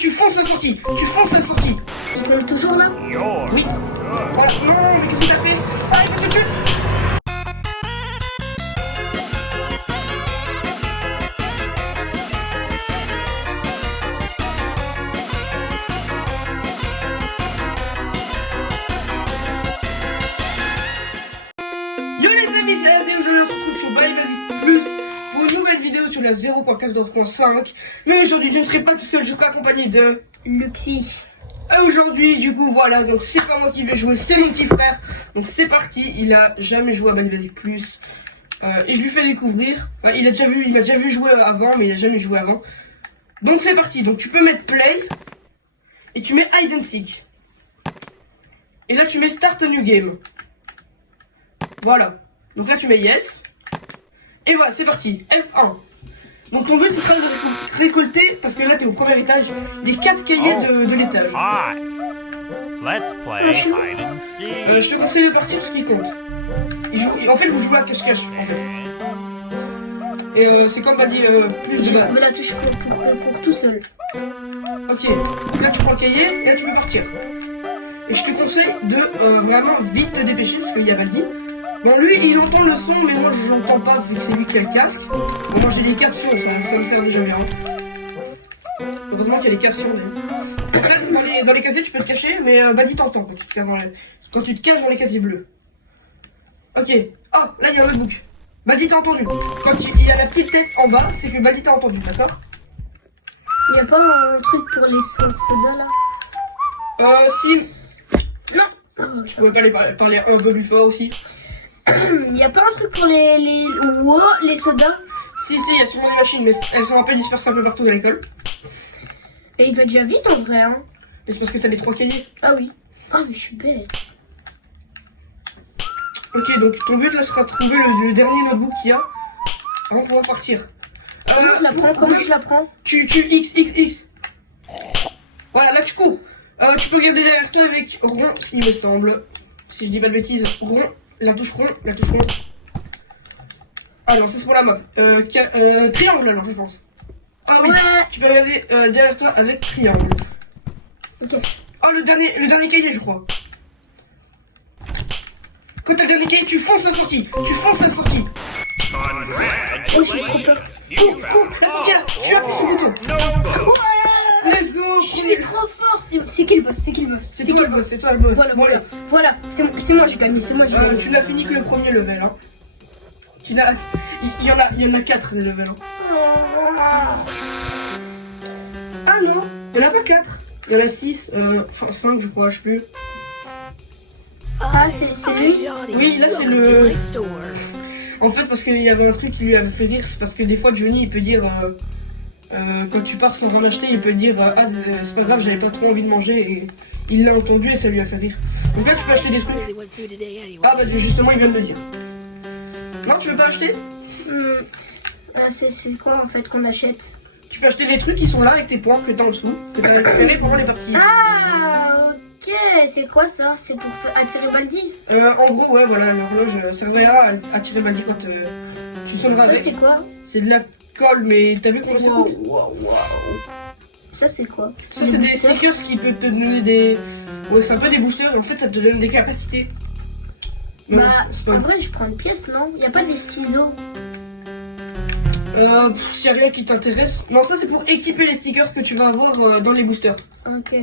tu fonces la sortie. Tu fonces la sortie. Il compte toujours là? Oui. Voilà. Non, mais qu'est-ce que t'as fait? Ah, il peut te tuer. Yo les amis, c'est Azé, aujourd'hui on se retrouve sur Bali Basic Plus pour une nouvelle vidéo sur la 0.14.5. Mais aujourd'hui je ne serai pas tout seul, je serai accompagné de Luxi. Aujourd'hui du coup voilà, donc c'est pas moi qui vais jouer, c'est mon petit frère. Donc c'est parti, il a jamais joué à Bali Basic Plus et je lui fais découvrir. Enfin, il m'a déjà vu jouer avant mais il a jamais joué avant. Donc c'est parti, donc tu peux mettre play et tu mets hide and seek. Et là tu mets start a new game. Voilà. Donc là tu mets yes. Et voilà, c'est parti. F1. Donc ton but ce sera de récolter, parce que là t'es au premier étage, les 4 cahiers de l'étage. Hi. Let's play hide and seek. Je te conseille de partir parce qu'il compte. En fait vous jouez à cache-cache en fait. Et c'est comme dit plus de base. Mais la touche pour tout seul. Ok, là tu prends le cahier et là tu peux partir. Et je te conseille de vraiment vite te dépêcher parce qu'il y a Baldi. Bon, lui, il entend le son, mais moi, je l'entends pas, vu que c'est lui qui a le casque. Bon, moi, j'ai les captions, ça me sert déjà bien. Heureusement qu'il y a les captions. Donc là, dans les casiers, tu peux te cacher, mais Badi t'entend quand tu te caches dans les casiers bleus. Ok. Oh, là, il y a un notebook. Badi t'a entendu. Quand il y a la petite tête en bas, c'est que Badi t'a entendu, d'accord? Il y a pas un truc pour les sodas là? Si. Non. Tu pouvais pas les parler un peu plus fort aussi? Il y a pas un truc pour les sodas? Si, il y a sûrement des machines, mais elles sont un peu dispersées un peu partout dans l'école. Et il va déjà vite en vrai, hein? Et c'est parce que t'as les 3 cahiers. Ah oui. Ah, mais je suis bête. Ok, donc ton but là sera de trouver le dernier notebook qu'il y a avant de pouvoir partir. Comment je la prends? Comment je la prends? Tu X. Voilà, là tu cours. Tu peux regarder derrière toi avec rond, s'il me semble. Si je dis pas de bêtises, rond, la touche rond. Ah non, ça c'est pour la map. Triangle alors, je pense. Ah oui, Ouais. tu peux regarder derrière toi avec triangle. Ok. Oh, le dernier cahier, je crois. Quand t'as le dernier cahier, tu fonces la sortie. Oh, j'ai trop peur. Cours, la sortie, tu appuies sur le bouton. Ouais. Let's go. Je suis trop fort. C'est qui le boss? C'est toi le boss, c'est toi le boss. Voilà, Bon, voilà. Voilà. C'est moi, j'ai gagné. C'est moi, j'ai gagné. tu n'as fini que le premier level, hein. Il y en a 4 des levels, hein. Ah non, il y en a pas 4. Il y en a 6, enfin 5 je crois, je sais plus. Ah, c'est lui? Oui, là c'est le... En fait, parce qu'il y avait un truc qui lui avait fait rire, c'est parce que des fois Johnny il peut dire... quand tu pars sans rien acheter, il peut dire ah c'est pas grave, j'avais pas trop envie de manger, et il l'a entendu et ça lui a fait rire. Donc là tu peux acheter des trucs. Ah bah justement il vient de le dire. Non, tu veux pas acheter? C'est quoi en fait qu'on achète? Tu peux acheter des trucs qui sont là avec tes points que t'as en dessous, que t'as récupéré pendant les parties. Ah, ok, c'est quoi ça? C'est pour attirer Baldi? En gros, ouais, voilà, l'horloge servira à attirer Baldi quand tu sonneras Ça avec. c'est quoi? C'est de la colle, mais t'as vu comment ça coûte? Ça c'est quoi? Ça, c'est des stickers qui peuvent te donner des... Ouais, c'est un peu des boosters, et en fait, ça te donne des capacités. Non, Bah, c'est pas... en vrai, je prends une pièce, non? Y a pas des ciseaux? S'il y a rien qui t'intéresse... Non, ça, c'est pour équiper les stickers que tu vas avoir dans les boosters. Ok.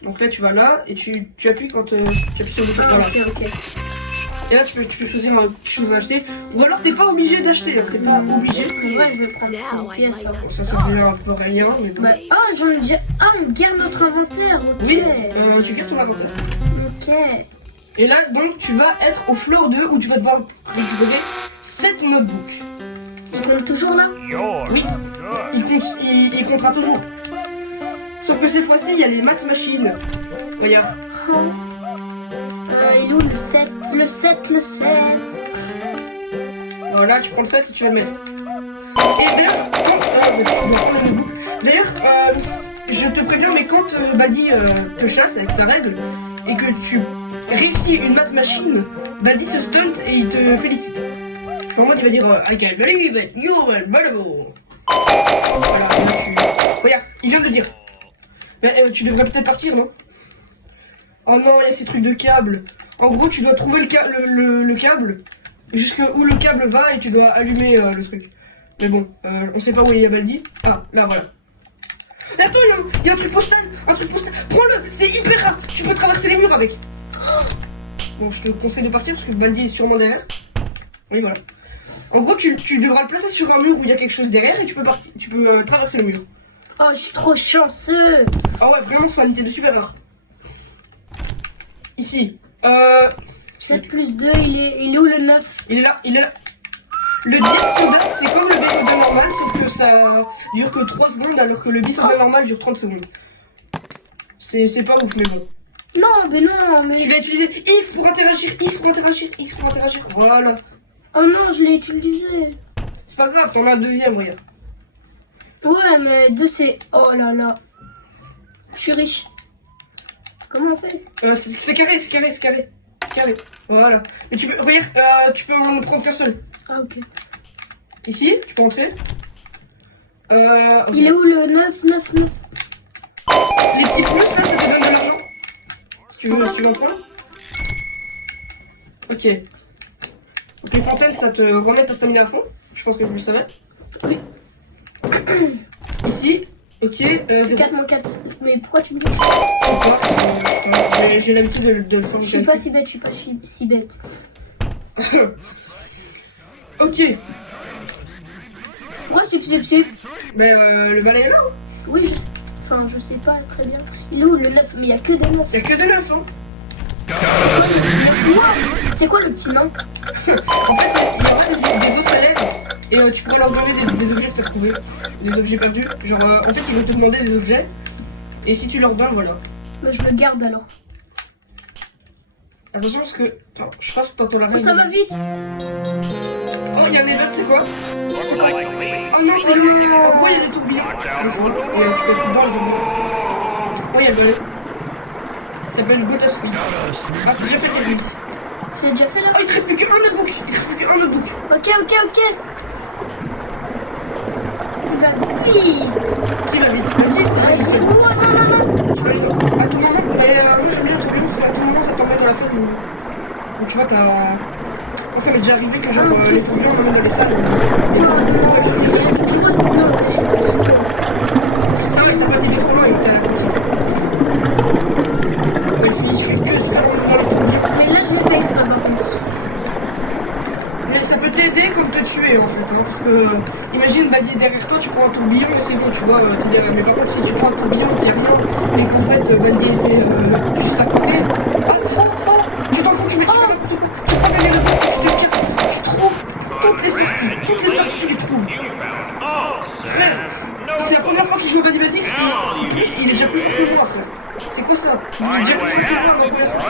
Donc là, tu vas là, et tu appuies quand tu appuies sur le bouton. Ah, Voilà. ok. Et là, tu peux choisir quelque chose à acheter. Ou alors, t'es pas obligé d'acheter. T'es pas obligé. En vrai, je vais prendre cette pièce. Hein. Bon, ça fait un peu rien, mais bon. Bah, oh, j'en ai déjà... Ah, on garde notre inventaire, ok. Oui, tu gardes ton inventaire. Ok. Et là, donc, tu vas être au floor 2 où tu vas devoir récupérer 7 notebooks. Il compte toujours là? Oui, il comptera toujours. Sauf que cette fois-ci, il y a les maths machines. Regarde. Oh. Il est où le 7? Le 7. Voilà, tu prends le 7 et tu vas le mettre. Et d'ailleurs, je te préviens, mais quand Baldi te chasse avec sa règle et que tu réussis une maths machine, Baldi se stunt et il te félicite. En mode, il va dire I can't believe it, you are unbelievable. Voilà, là, regarde, il vient de le dire. Mais tu devrais peut-être partir, non? Oh non, il y a ces trucs de câbles. En gros, tu dois trouver le câble, jusqu'où le câble va, et tu dois allumer le truc. Mais bon, on sait pas où il y a Baldi. Ah, là, voilà. Mais attends, il y a un truc postal. Prends-le, c'est hyper rare. Tu peux traverser les murs avec. Bon, je te conseille de partir, parce que Baldi est sûrement derrière. Oui, voilà. En gros, tu devras le placer sur un mur où il y a quelque chose derrière, et tu peux traverser le mur. Oh, je suis trop chanceux. Ah ouais, vraiment, c'est un item de super rare. Ici. 7 plus 2, il est où le 9? Il est là. Le jet soda, c'est comme le B-soda normal, sauf que ça dure que 3 secondes, alors que le B-soda normal dure 30 secondes. C'est pas ouf, mais bon. Non, mais non, mais... Tu l'as utilisé X pour interagir. Voilà. Oh non, je l'ai utilisé. C'est pas grave, t'en as un deuxième, regarde. Ouais, mais 2 c'est... Oh là là. Je suis riche. Comment on fait? C'est carré. Voilà. Mais tu peux, regarde, tu peux en prendre qu'un seul. Ah, ok. Ici, tu peux entrer. Okay. Il est où le 9? Les petits plus là, ça te donne de l'argent. Si tu veux en prendre. Ok. Donc les fontaines, ça te remet ta stamina à fond. Je pense que vous le savez. Oui. Ici, ok. 4-4. Mais pourquoi tu me dis? J'ai l'habitude de le faire. Je suis pas si bête. Ok. Pourquoi sup? Ben le balai est là. Oui, je sais. Enfin, je sais pas très bien. Il est où le 9? Mais il y a que des 9. Il y a que de 9, hein. C'est quoi le petit nom? En fait, il y aura des autres élèves et tu pourras leur demander des objets que tu as trouvés, des objets perdus. Genre, en fait, ils vont te demander des objets et si tu leur donnes, voilà. Mais je le garde alors. Attention parce que. Attends, je pense que t'entends la Oh, règle. ça va vite. Oh, il y a un event, c'est quoi? Looks like me. Oh non, c'est lui. En gros, il y a des tourbillons. Ouais, tu peux dans le demande. Oh, il y a le balai. Ça s'appelle Gotha Speed. Ah, c'est déjà fait tes ruses. C'est déjà fait là? Oh, il te reste plus qu'un notebook. Ok. Il va vite. Qui va vite? Vas-y, je sais. Vas-y, oh, non. Tu vas aller dans. À tout moment, mais moi j'aime bien le tourbillon parce qu'à tout moment ça t'emmène dans la salle où. Donc tu vois, t'as. Moi ça m'est déjà arrivé que genre les tourbillons m'emmènent dans les salles. Ça va, t'as pas été trop loin et t'es à la cantine. Il fait que se faire dans le tourbillon. Mais là, je l'ai fait exprès par contre. Mais ça peut t'aider comme te tuer en fait, hein, parce que imagine Baldi derrière toi, tu prends un tourbillon et c'est bon, tu vois, t'es bien. Mais par contre, si tu prends un tourbillon et qu'il n'y a rien, et qu'en fait Baldi était juste à côté, tu t'en fous, tu mets n'importe quoi, tu prends des notes, tu te casses, tu trouves toutes les sorties, tu les trouves. Frère, c'est la première fois qu'il joue au Baldi Basique, et en plus, il est déjà plus fort que moi, frère. C'est quoi ça? Il est déjà plus fort que moi, la première fois.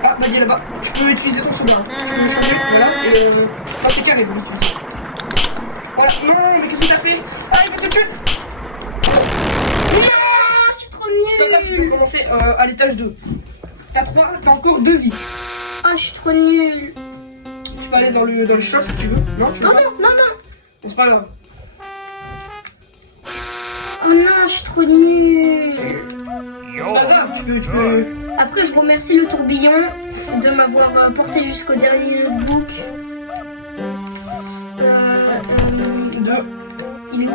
Ah, Baldi est là-bas. Tu peux utiliser ton soda. Tu peux le changer, voilà. Et ah, c'est carré, vous l'utilisez. Voilà. Non, mais qu'est-ce que t'as fait? Ah, il va te tuer. Ah, je suis trop C'est pas grave, tu peux nulle. commencer à l'étage 2. T'as encore 2 vies. Ah, je suis trop nulle. Tu peux aller dans le shop si tu veux. Non, tu veux Oh pas? non. Bon, c'est pas grave. Oh non, je suis trop nulle. C'est pas grave, tu peux. Après, je remercie le tourbillon de m'avoir porté jusqu'au dernier book. 2. Il est où?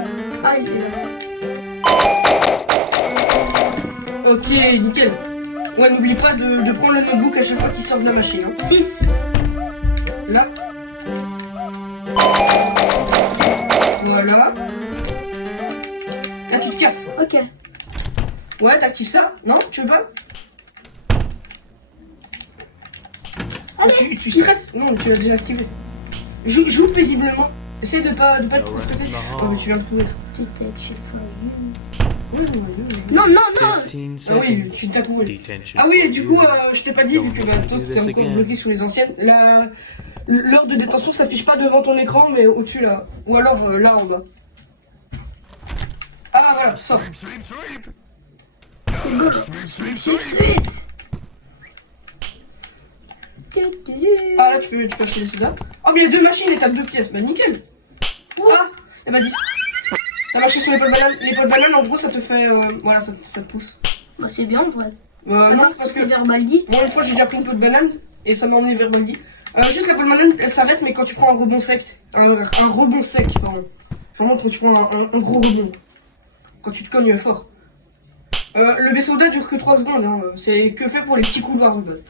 Ah, il est là. Ok, nickel. Ouais, n'oublie pas de prendre le notebook à chaque fois qu'il sort de la machine. Hein. 6. Là. Voilà. Là, tu te casses. Ok. Ouais, t'actives ça? Non? Tu veux pas? Allez. Tu stresses? Non, tu l'as déjà activé. Joue paisiblement. Essaye de pas être trop stressé. Oh, mais tu viens de courir. Tu t'es chez toi. Oui. Non. 15 Ah oui, seconds. tu t'as couru. Detention. Ah oui, et du coup, je t'ai pas dit, vu que toi, t'es encore bloqué sous les anciennes. L'heure de détention s'affiche pas devant ton écran, mais au-dessus là. Ou alors là en bas. Ah voilà, ça. Go. Sweep. Ah là, tu peux acheter des sodas. Oh, mais il y a 2 machines et t'as 2 pièces. Bah nickel. Ah, elle m'a dit. T'as marché sur les pots de banane. Les pots de banane, en gros, ça te fait. Voilà, ça te pousse. Bah, c'est bien en vrai. Non, Attends, parce c'était que. vers Baldi. Moi, une fois, j'ai déjà pris une peau de banane et ça m'a emmené vers Baldi. Juste la peau de banane, elle s'arrête, mais quand tu prends un rebond sec. Un rebond sec, pardon. Vraiment, quand tu prends un gros rebond. Quand tu te cognes fort. Le B-Soda dure que 3 secondes, hein. C'est que fait pour les petits couloirs de base.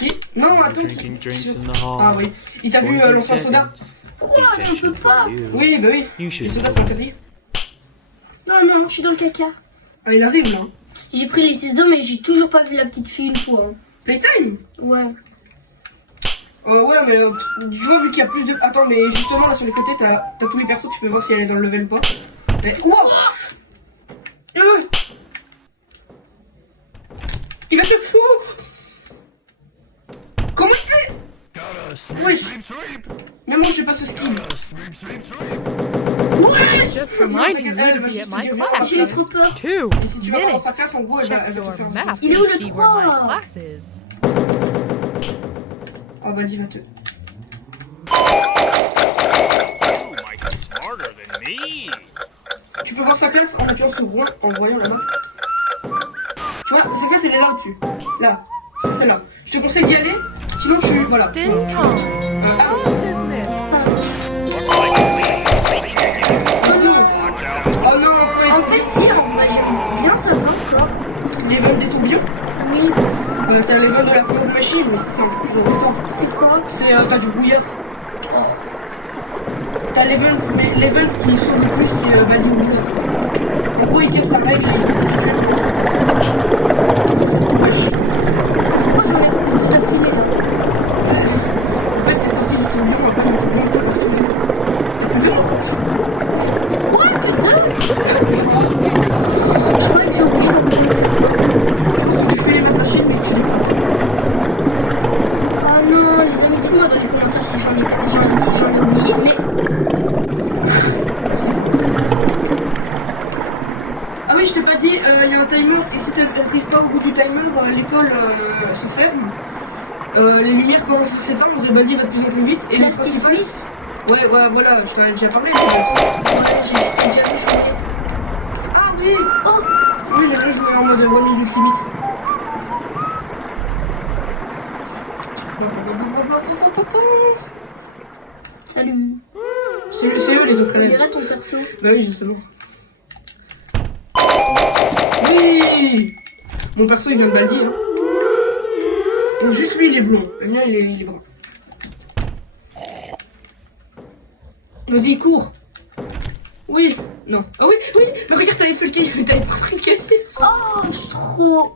Si. Non, attends. Drinking drinks in the hall. Ah oui. Il t'a vu 40 l'ancien soda? seconds. Detention for you. Oui, bah oui. You Les should sodas, know. c'est interdit. Non, non, je suis dans le caca. Ah, il arrive là. J'ai pris les ciseaux, mais j'ai toujours pas vu la petite fille une fois. Hein. Playtime? Ouais. Ouais, mais tu vois, vu qu'il y a plus de. Attends, mais justement là sur les côtés, t'as tous les persos, tu peux voir si elle est dans le level ou pas. Mais. Wow! Il va te foutre! Comment il fait? Oui! Mais moi, je sais pas ce skill. Ouais! Just reminding you to be at my class J'ai eu in trop peur. 2 Et si tu vas pas dans minutes. sa classe, en gros, elle va Check te your faire. map Il est où to le see where my 3? class is. Ah, bah, dis, va te. You might be smarter than me. Tu peux voir sa classe en appuyant sur rond, en voyant là-bas. Tu vois, sa classe, elle est là au-dessus. Là. C'est celle-là. Je te conseille d'y aller. Sinon, je suis. Voilà. Destin Tom. Ah, Class dismissed. Ça. Looks like watch out. oh non, encore les En fait, si, en vrai, j'aime bien ça va encore. l'event des tourbillons. Oui. T'as l'event de la Ford Machine, mais ça, c'est un peu plus embêtant. C'est quoi? C'est t'as du brouillard. T'as l'event, mais l'event qui sauve le plus, c'est Bali ou Brouillard. En gros, il casse sa règle et il peut te tuer pour ça. Wesh. Pourquoi j'en ai tout affilé là? En fait, t'es sorti du tourbillon, après le tourbillon, t'as spawn. T'as plus de remporte. Quoi? Que deux? Je croyais que j'ai oublié d'en prendre cette. Tu fais les mêmes machines, mais tu les prends. Ah non, les amis, dites-moi dans les commentaires si j'en ai oublié, mais. Ah oui, je t'ai pas dit, il y a un timer, et si t'arrives pas au bout du timer, l'école se ferme. Les lumières commencent à s'éteindre, et Bali va de plus en plus vite. Et Classe le qui principal- Suisse? Ouais, voilà, je t'en ai déjà parlé. Ouais, j'ai déjà vu jouer. Ah oui! Oh! Oui, j'ai joué en mode 1 minute limite. Salut. C'est eux les autres On élèves. dirait ton perso. Bah oui, justement. Oui! Mon perso il vient de Baldi. Hein. Donc juste lui il est blond. Le mien il est brun. Vas-y, cours! Oui! Non. Ah oui! Mais regarde, t'avais fait le cahier, mais t'avais pas pris le cahier! Oh, je suis trop.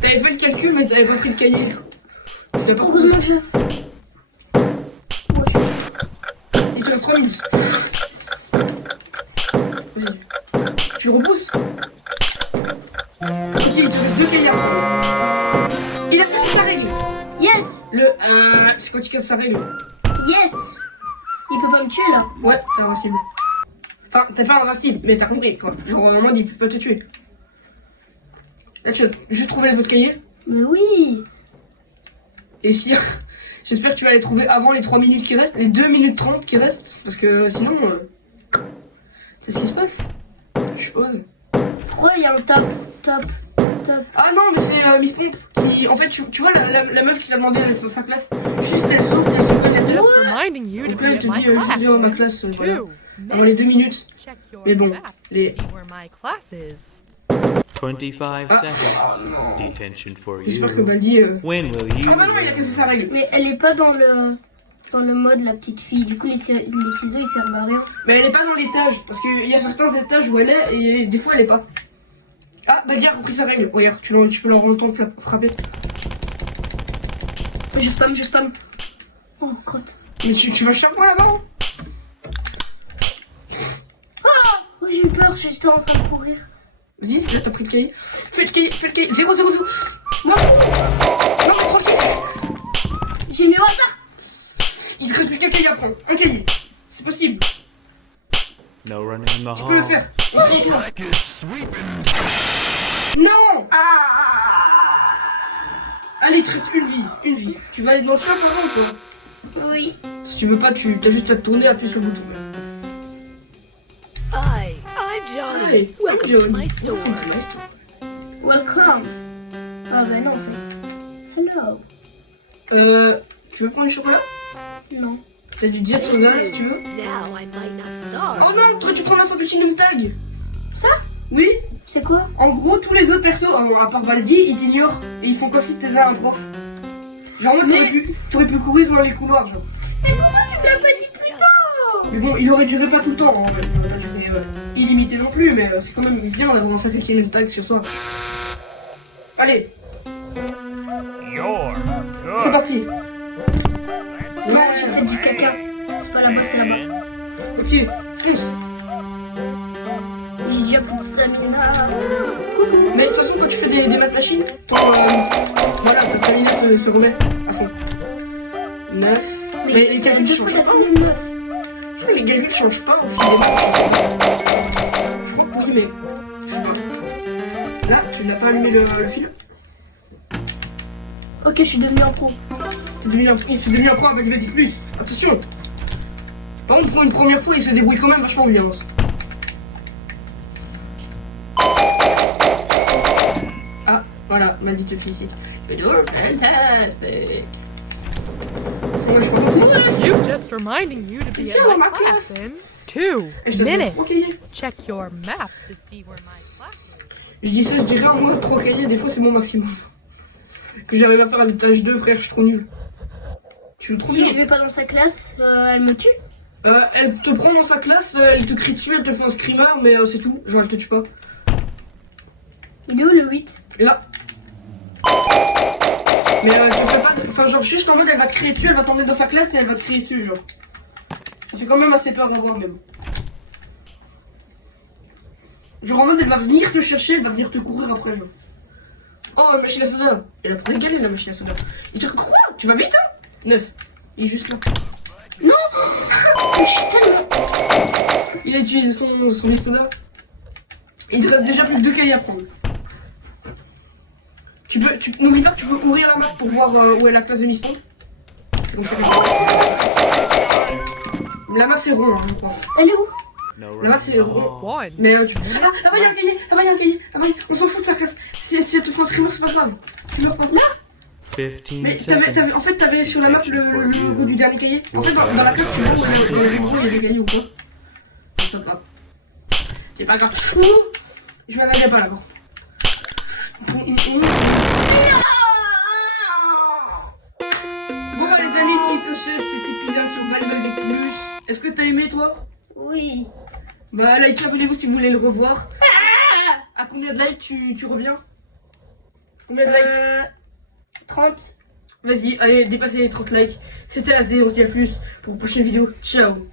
T'avais fait le calcul, mais t'avais pas pris le cahier. Tu l'as pas pris. Heureusement que je. Ouais, Et tu restes 3 minutes. Vas-y. Tu le repousses. Ok, il te reste 2 cahiers. Il a cassé sa règle. Yes! C'est quand il casse sa règle. Yes! Il peut pas me tuer là. Ouais, t'es invincible. Enfin, t'es pas invincible, mais t'as compris quoi. Genre en mode il peut pas te tuer. Là tu vas juste trouver les autres cahiers. Mais oui! Et si. J'espère que tu vas les trouver avant les 3 minutes qui restent, les 2 minutes 30 qui restent. Parce que sinon. C'est ce qui se passe. Je suppose. Pourquoi il y a un top? Ah non, mais c'est Miss Pompe qui. En fait, tu vois la meuf qui t'a demandé sa classe. Juste elle saute et elle saute la tête. Just reminding you to Donc be là, elle at te my dit je class viens à ma in classe voilà, 2 avant les minutes. 2 minutes. Check your Mais bon, map to les- see where my class is. 25 seconds. Detention for J'espère que you. Baldi. When will you Ah bah non, il a cassé sa règle. Mais elle est pas dans le mode la petite fille. Du coup, les ciseaux ils servent à rien. Mais elle est pas dans l'étage, parce qu'il y a certains étages où elle est, et des fois elle est pas. Ah, Baldi a repris sa règle. Regarde, tu peux leur rendre le temps de frapper. Je spam. Oh, crotte. Mais tu vas chercher là-bas hein. Ah! Oh, j'ai eu peur, j'étais en train de courir. Vas-y, là t'as pris le cahier. Fais le cahier. 0, 0, 0. M'en fous! Non, mais prends le cahier. J'ai mis au hasard! Il te reste plus qu'un cahier à prendre. Un cahier. C'est possible. No running in the Tu peux le hall. faire. Encourage-toi. Non! Allez, il te reste une vie. Tu vas aller dans le shop avant ou pas? Oui. Si tu veux pas, t'as juste à te tourner, appuyer sur le bouton. Johnny. Hey, Welcome John. to my store. Welcome to my store. Welcome. Ah bah non en fait. Hello. Tu veux prendre du chocolat? Non. T'as du diète sur le gars si tu veux. Now I might not starve. Oh non, toi tu prends l'info du Kingdom Tag. Ça? Oui. C'est quoi? En gros, tous les autres persos, à part Baldi, ils t'ignorent et ils font comme si t'étais un prof. Genre, en mode, t'aurais pu courir dans les couloirs, genre. Mais pourquoi tu m'as pas dit plus tôt? Mais bon, il aurait duré pas tout le temps, en fait. Il aurait pas duré, illimité non plus, mais c'est quand même bien d'avoir fait des Kingdom Tag sur soi. Allez, You're c'est good. parti. Non, j'ai fait du caca. C'est pas là-bas, c'est là-bas. Ok, fonce. J'ai déjà plus de stamina. Coucou. Mais de toute façon, quand tu fais des maths machines, voilà, ta stamina se remet à fond. 9. Mais les c'est calculs deux changent fois pas. d'affilée 9. Je crois que les calculs changent pas au fil des maths. Je crois que oui, mais je sais pas. Là, tu n'as pas allumé le fil. Ok, je suis devenu en pro. C'est devenu un pro avec Basic Plus. Attention. Par contre, pour une première fois, il se débrouille quand même vachement bien. Ah, voilà, Mandy te félicite. You're fantastic. Ouais, je crois que You just reminding you to be Yeah, at my my class class. in 2 je te donne minutes. 3 cahiers. Check your map to see where my class is. Je dis ça, je dirais en moins 3 cahiers, des fois c'est mon maximum. Que j'arrive à faire une tâche 2, frère, je suis trop nul. Tu veux trop Si nul. je vais pas dans sa classe, elle me tue. Elle te prend dans sa classe, elle te crie dessus, elle te fait un screamer, mais c'est tout. Genre, elle te tue pas. Il est où le 8? Et là. Mais tu fais pas. Enfin, genre, juste en mode, elle va te crier dessus, elle va t'emmener dans sa classe et elle va te crier dessus, genre. Ça fait quand même assez peur à voir, même. Genre, en mode, elle va venir te chercher, elle va venir te courir après, genre. Oh, la machine à soda. Elle a pas régalé, la machine à soda. Il te croit, tu vas vite, hein 9. Il est juste là. Non. Je suis tellement... Il a utilisé son soda. Il te reste déjà plus que 2 cahiers à prendre. N'oublie pas que tu peux ouvrir la map pour voir où est la classe de Nispan. C'est comme ça que la map c'est rond, hein, je crois. Elle est où? La map c'est rond. One. Mais tu peux. Ah, là-bas il y a un cahier, là-bas il y a un cahier, là-bas, on s'en fout de sa classe. Si elle te fait un screamer, c'est pas grave. Tu meurs pas. Là 15 Mais seconds. en fait, t'avais sur la map le logo du dernier cahier. En fait, dans la classe, tu vois où il y a des cahiers ou quoi. C'est pas grave. C'est pas grave. Ouh, je m'en avais pas là-bas. Bon bah les amis, qui s'achève cet épisode sur Basic Plus. Est-ce que t'as aimé toi? Oui. Bah likez, abonnez-vous si vous voulez le revoir. À combien de likes tu reviens? Combien de likes? 30. Vas-y, allez, dépassez les 30 likes. C'était la 0, on se dit à plus pour une prochaine vidéo. Ciao.